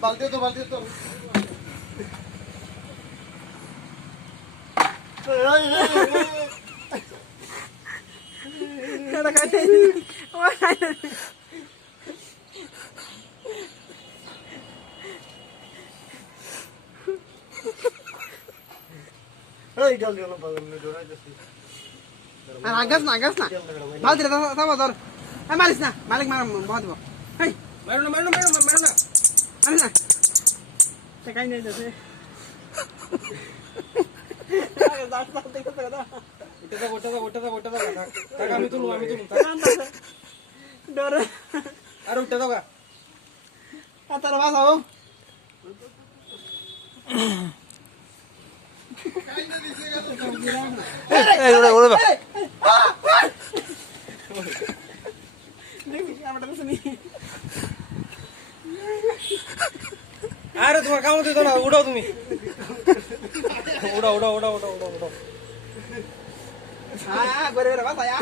বালতি তো আগাস না বালতি থাকো ধর মারিস না মালিক মার বহুত দিব মারো না আরে না কাই নাই যাচ্ছে আমি তুলু ডরে আর উঠে দাও তার বাসাও আরে তোমার কামড় দিত না উড়াও তুমি উড়াও করে বাসায়া